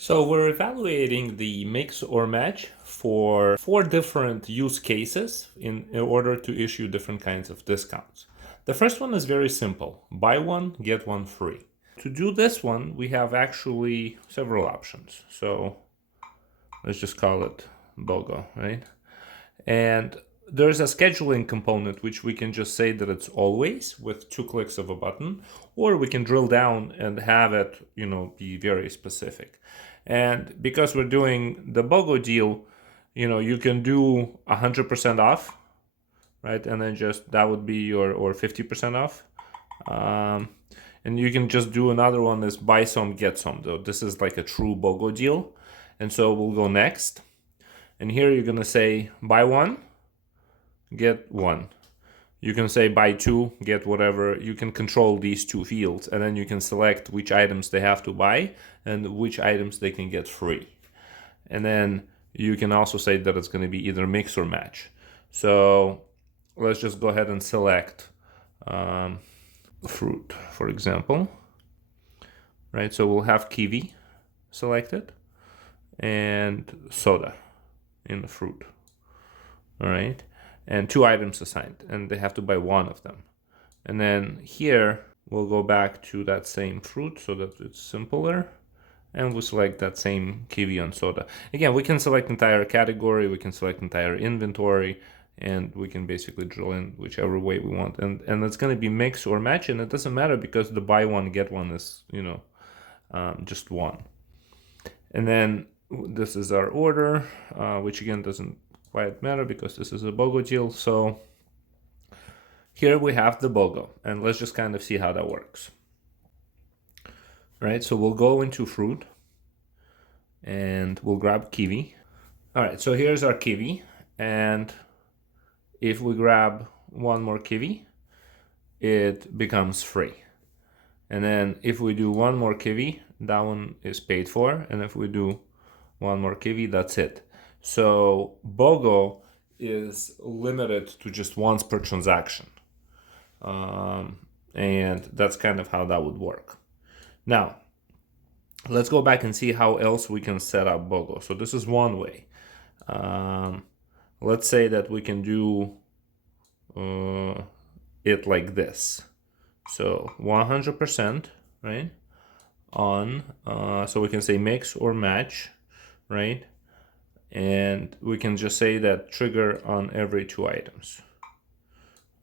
So we're evaluating the mix or match for 4 different use cases in order to issue different kinds of discounts. The first one is very simple. Buy one, get one free. To do this one, we have actually several options. So let's just call it BOGO, right? And there's a scheduling component which we can just say that it's always with 2 clicks of a button, or we can drill down and have it, be very specific. And because we're doing the BOGO deal, you can do 100% off, right? And then just that would be your, or 50% off. And you can just do another one is buy some, get some, though. This is like a true BOGO deal. And so we'll go next. And here you're gonna say buy one, get one. You can say buy two, get whatever. You can control these 2 fields, and then you can select which items they have to buy and which items they can get free. And then you can also say that it's going to be either mix or match. So let's just go ahead and select fruit, for example. Right, so we'll have kiwi selected and soda in the fruit. All right, and 2 items assigned, and they have to buy one of them. And then here we'll go back to that same fruit so that it's simpler, and we'll select that same kiwi and soda. Again, we can select entire category, we can select entire inventory, and we can basically drill in whichever way we want. And it's going to be mix or match, and it doesn't matter because the buy one get one is just one. And then this is our order, which again doesn't quite matter because this is a BOGO deal. So here we have the BOGO, and let's just kind of see how that works. Right, so we'll go into fruit and we'll grab kiwi. All right, so here's our kiwi, and if we grab one more kiwi, it becomes free. And then if we do one more kiwi, that one is paid for, and if we do one more kiwi, that's it. So BOGO is limited to just once per transaction. And that's kind of how that would work. Now, let's go back and see how else we can set up BOGO. So this is one way. Let's say that we can do it like this. So 100%, right? On, so we can say mix or match, right? And we can just say that trigger on every 2 items.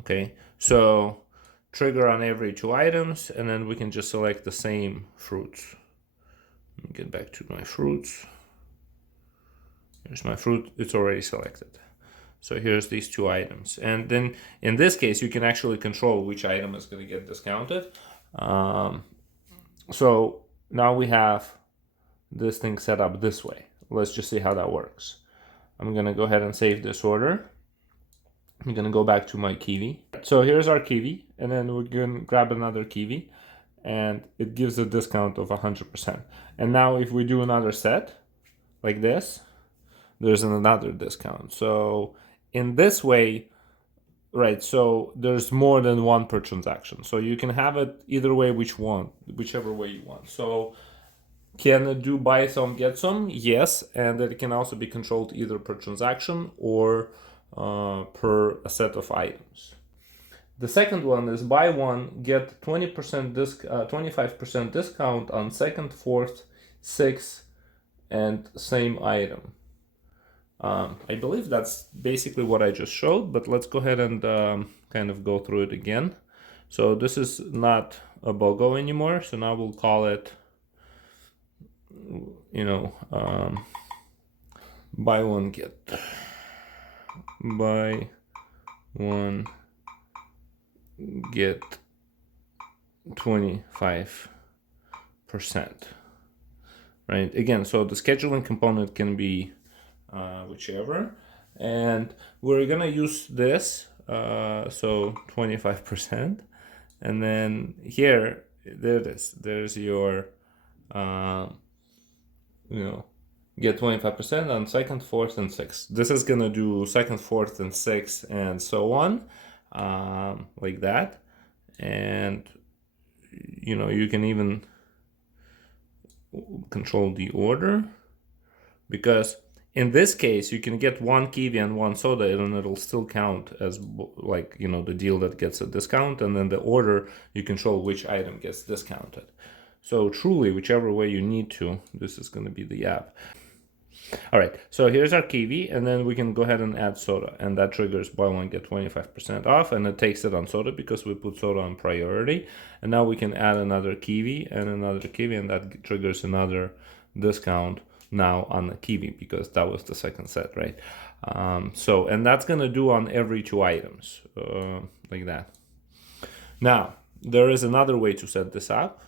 Okay, so trigger on every 2 items, and then we can just select the same fruits. Let me get back to my fruits. Here's my fruit, it's already selected. So here's these 2 items. And then in this case, you can actually control which item is going to get discounted. So now we have this thing set up this way. Let's just see how that works. I'm going to go ahead and save this order. I'm going to go back to my kiwi. So here's our kiwi, and then we're going to grab another kiwi, and it gives a discount of 100%. And now if we do another set like this, there's another discount. So in this way, right, so there's more than one per transaction. So you can have it either way, whichever way you want. So can it do buy some, get some? Yes, and it can also be controlled either per transaction or per a set of items. The second one is buy one, get 20% 25% discount on second, fourth, sixth, and same item. I believe that's basically what I just showed, but let's go ahead and kind of go through it again. So this is not a BOGO anymore, so now we'll call it, buy one, get 25%, right? Again, so the scheduling component can be whichever, and we're gonna use this, so 25%, and then here, there it is, there's your get 25% on second, fourth, and sixth. This is gonna do second, fourth, and sixth, and so on, like that. And you can even control the order, because in this case you can get one kiwi and one soda and it'll still count as like, you know, the deal that gets a discount, and then the order you control which item gets discounted. So truly, whichever way you need to, this is going to be the app. All right, so here's our kiwi, and then we can go ahead and add soda, and that triggers buy one get 25% off, and it takes it on soda because we put soda on priority. And now we can add another kiwi and another kiwi, and that triggers another discount now on the kiwi because that was the second set, right? And that's gonna do on every two items, like that. Now, there is another way to set this up.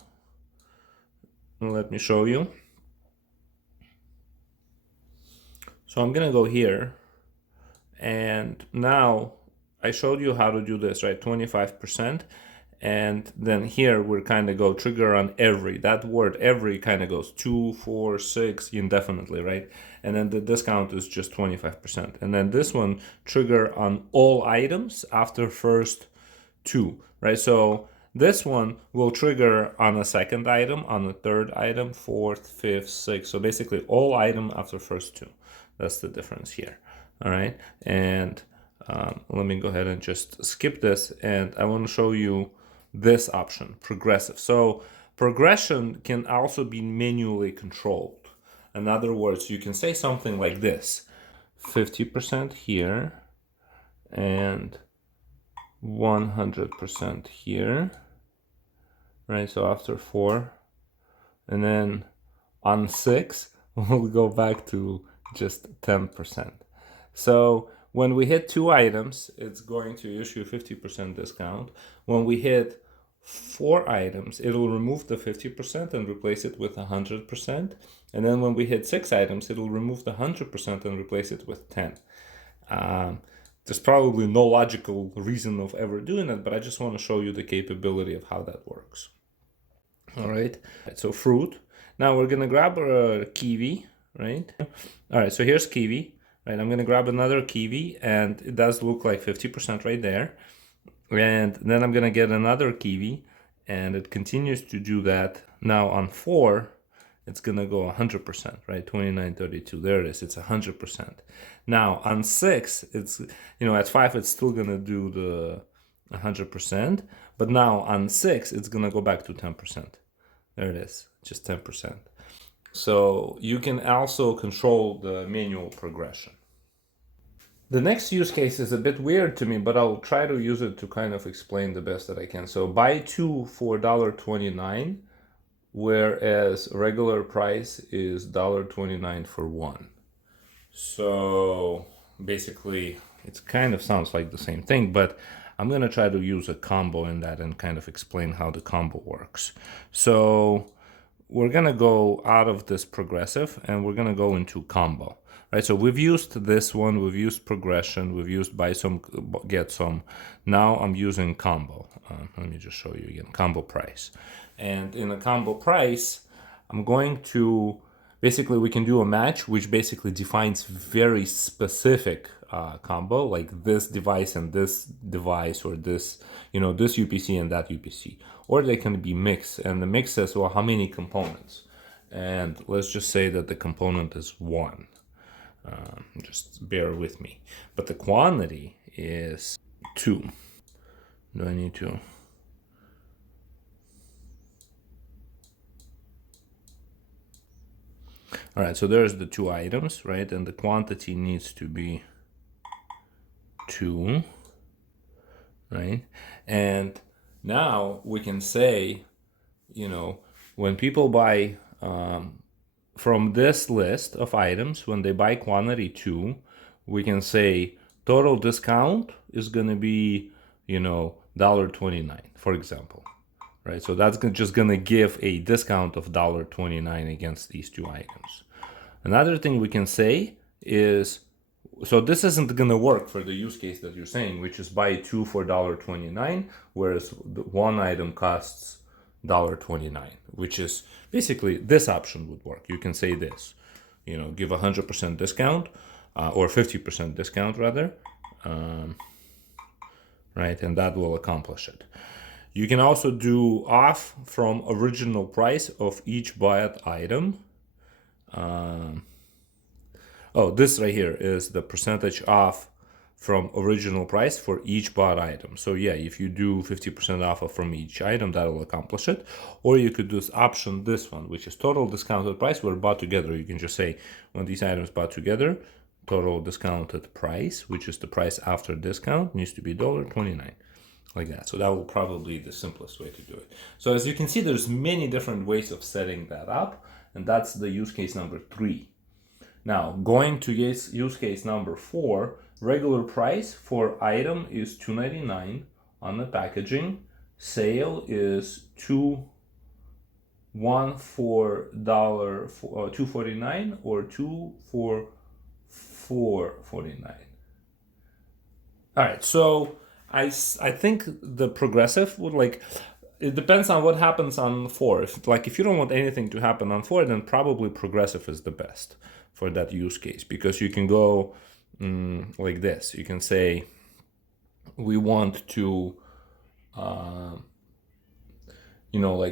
Let me show you. So I'm gonna go here, and now I showed you how to do this, right? 25%. And then here we're kind of go trigger on every. That word every kind of goes 2, 4, 6 indefinitely, right? And then the discount is just 25%. And then this one trigger on all items after first two, right? So this one will trigger on a second item, on a third item, fourth, fifth, sixth. So basically all item after first two. That's the difference here. All right. And let me go ahead and just skip this. And I want to show you this option, progressive. So progression can also be manually controlled. In other words, you can say something like this: 50% here and 100% here, right? So after 4, and then on 6 we'll go back to just 10%. So when we hit two items, it's going to issue 50% discount. When we hit 4 items, it'll remove the 50% and replace it with 100%. And then when we hit 6 items, it'll remove the 100% and replace it with 10. There's probably no logical reason of ever doing it, but I just want to show you the capability of how that works. All right, so fruit. Now we're gonna grab a kiwi, right? All right, so here's kiwi, right? I'm gonna grab another kiwi, and it does look like 50% right there. And then I'm gonna get another kiwi, and it continues to do that. Now on 4, it's gonna go 100%, right? 29.32, there it is, it's 100%. Now on 6, it's, you know, at 5, it's still gonna do the 100%, but now on 6, it's gonna go back to 10%. There it is, just 10%. So you can also control the manual progression. The next use case is a bit weird to me, but I'll try to use it to kind of explain the best that I can. So buy 2 for $1.29, whereas regular price is $1.29 for 1. So basically, it kind of sounds like the same thing, but I'm going to try to use a combo in that and kind of explain how the combo works. So we're going to go out of this progressive and we're going to go into combo. Right, so we've used this one, we've used progression, we've used buy some, get some. Now I'm using combo. Let me just show you again, combo price. And in a combo price, I'm going to, basically we can do a match, which basically defines very specific combo, like this device and this device, or this, you know, this UPC and that UPC. Or they can be mixed, and the mix says, well, how many components? And let's just say that the component is 1. Just bear with me. But the quantity is 2. Do I need to? All right, so there's the 2 items, right? And the quantity needs to be 2, right? And now we can say, you know, when people buy from this list of items, when they buy quantity 2, we can say total discount is going to be, you know, $1.29, for example, right? So that's just going to give a discount of $1.29 against these 2 items. Another thing we can say is, so this isn't going to work for the use case that you're saying, which is buy 2 for $1.29, whereas the 1 item costs $1.29, which is basically this option would work. You can say this, you know, give 100% discount, or 50% discount rather, right? And that will accomplish it. You can also do off from original price of each bought item. Oh, this right here is the percentage off from original price for each bought item. So yeah, if you do 50% off from each item, that'll accomplish it. Or you could do this option, this one, which is total discounted price where bought together. You can just say when these items bought together, total discounted price, which is the price after discount, needs to be $1.29, like that. So that will probably be the simplest way to do it. So as you can see, there's many different ways of setting that up, and that's the use case number 3. Now, going to use case number 4, regular price for item is $2.99 on the packaging. Sale is $1 for $2.49 or 2 for $4.49. All right, so I think the progressive would it depends on what happens on 4. If you don't want anything to happen on 4, then probably progressive is the best for that use case, because you can go like this. You can say we want to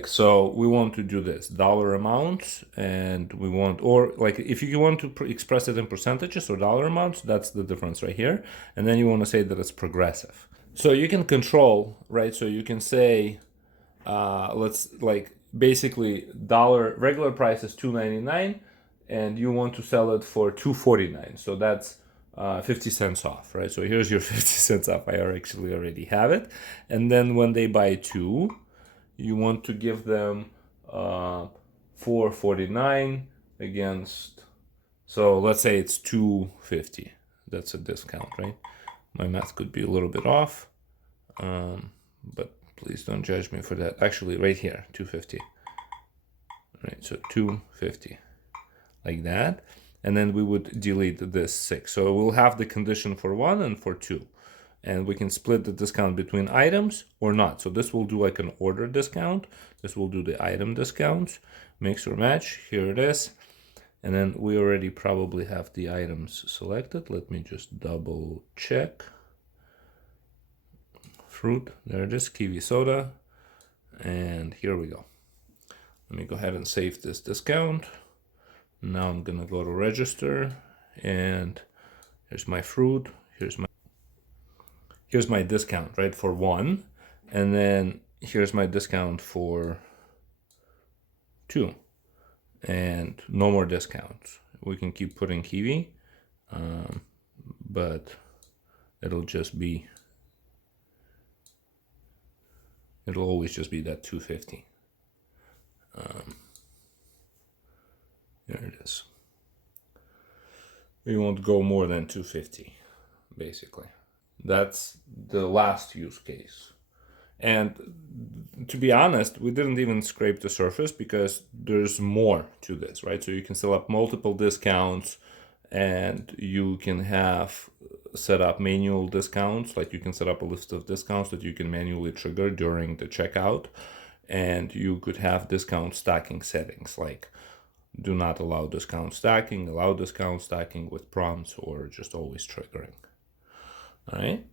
so we want to do this dollar amounts, and we want, or if you want to express it in percentages or dollar amounts, that's the difference right here. And then you want to say that it's progressive. So you can control, right? So you can say basically regular price is $2.99 and you want to sell it for $2.49. So that's 50 cents off, right? So here's your 50 cents off. I actually already have it. And then when they buy 2, you want to give them $4.49 against, so let's say it's $2.50. That's a discount, right? My math could be a little bit off, but please don't judge me for that. Actually, right here, $2.50. Right, so $2.50, like that. And then we would delete this 6. So we'll have the condition for 1 and for 2. And we can split the discount between items or not. So this will do like an order discount. This will do the item discounts. Mix or match. Here it is. And then we already probably have the items selected. Let me just double check. Fruit. There it is. Kiwi soda. And here we go. Let me go ahead and save this discount. Now I'm going to go to register. And here's my fruit. Here's my discount, right, for 1, and then here's my discount for 2, and no more discounts. We can keep putting kiwi, but it'll always just be that $2.50. There it is. We won't go more than $2.50, basically. That's the last use case. And to be honest, we didn't even scrape the surface because there's more to this, right? So you can set up multiple discounts, and you can set up manual discounts. Like you can set up a list of discounts that you can manually trigger during the checkout. And you could have discount stacking settings, like do not allow discount stacking, allow discount stacking with prompts, or just always triggering. All right.